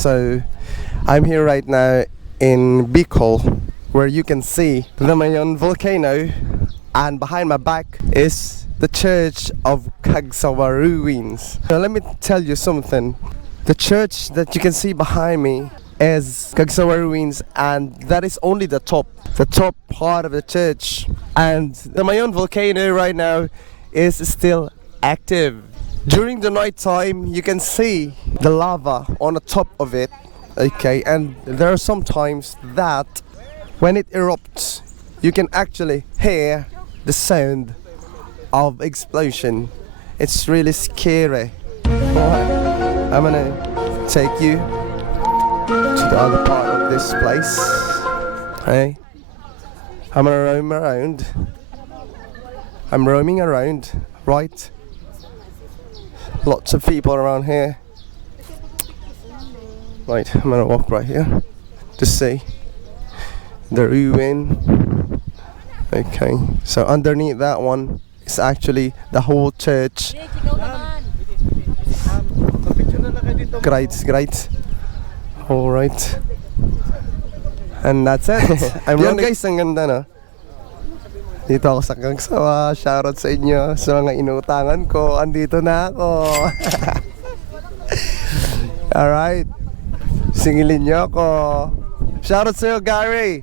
So I'm here right now in BICOL, where you can see the Mayon Volcano, and behind my back is the church of Cagsawa ruins. Now let me tell you something. The church that you can see behind me is Cagsawa ruins, and that is only the top part of the church. And the Mayon Volcano right now is still active. During the night time, you can see the lava on the top of it. Okay, and there are some times that when it erupts, you can actually hear the sound of explosion. It's really scary. Alright, I'm gonna take you to the other part of this place. Hey, I'm gonna roam around. I'm roaming around, right? Lots of people around here. Right, I'm gonna walk right here to see the ruin. Okay, so underneath that one is actually the whole church. Great. Alright. And that's it. I'm running. Guys, ang ganda na. Dito ako sa Cagsawa. Shoutout sa inyo sa mga inutangan ko. Andito na ako. Alright. Singilin niyo ako. Shoutout sa'yo, Gary.